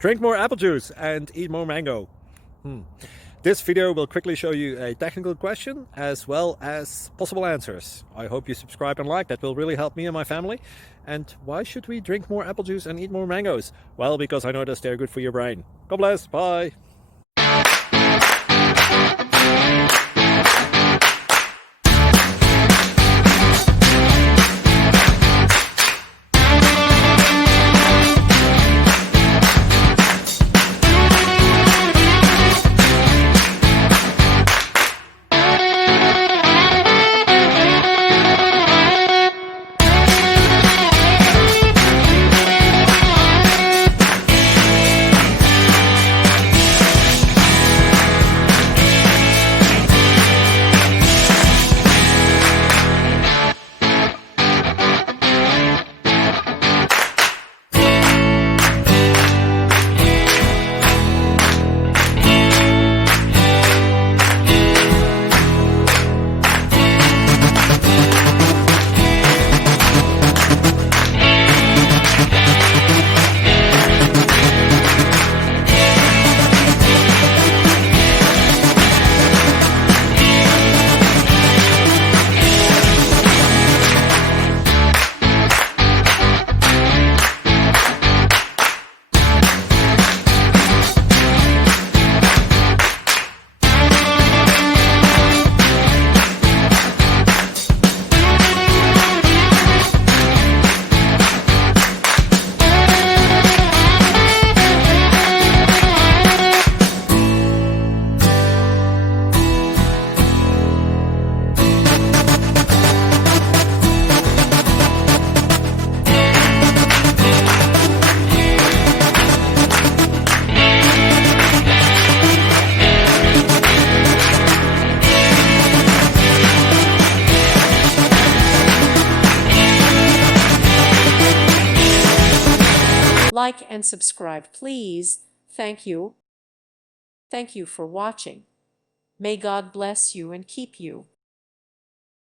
Drink more apple juice and eat more mango. This video will quickly show you a technical question as well as possible answers. I hope you subscribe and like, that will really help me and my family. And why should we drink more apple juice and eat more mangoes? Well, because I noticed they're good for your brain. God bless, bye. Like and subscribe, please. Thank you. Thank you for watching. May God bless you and keep you.